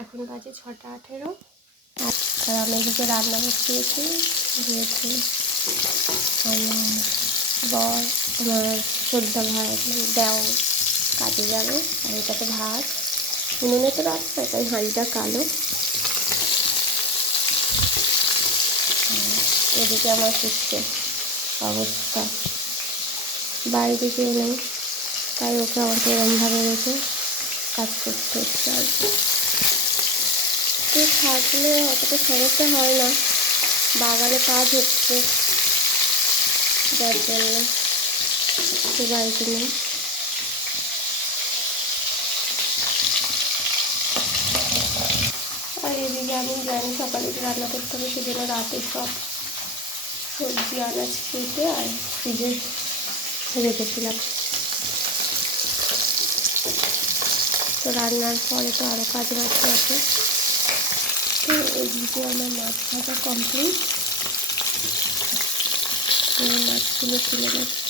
এখন বাজে 6:18। আর আমি এদিকে রান্না বসিয়েছি। দিয়েছি আমার বর, আমার ছোট্ট ভাই দেও কাজে যাবে। আর এটাতে ভাত, উনুনে তো রাখবে, তাই হাঁড়িটা কালো। এদিকে আমার হচ্ছে অবস্থা, বাইরে কেউ নেই, তাই ওকে আমাকে এরমভাবে রেখে কাজ করতে হচ্ছে। আর কেউ থাকলে অতটা সমস্যা হয় না, বাগানে কাজ হচ্ছে যার জন্য বাড়িতে নেই। আর এদিকে আমি জানি সকালে রান্না করতে হবে, সেজন্য রাতে সব সবজি আনাজ কেটে আর ফ্রিজে রেখেছিলাম। তো রান্নার পরে তো আরও কাজ বাকি আছে। তো এদিকে আমার মাছ ভাজা কমপ্লিট। মাছগুলো তুলে নিচ্ছি।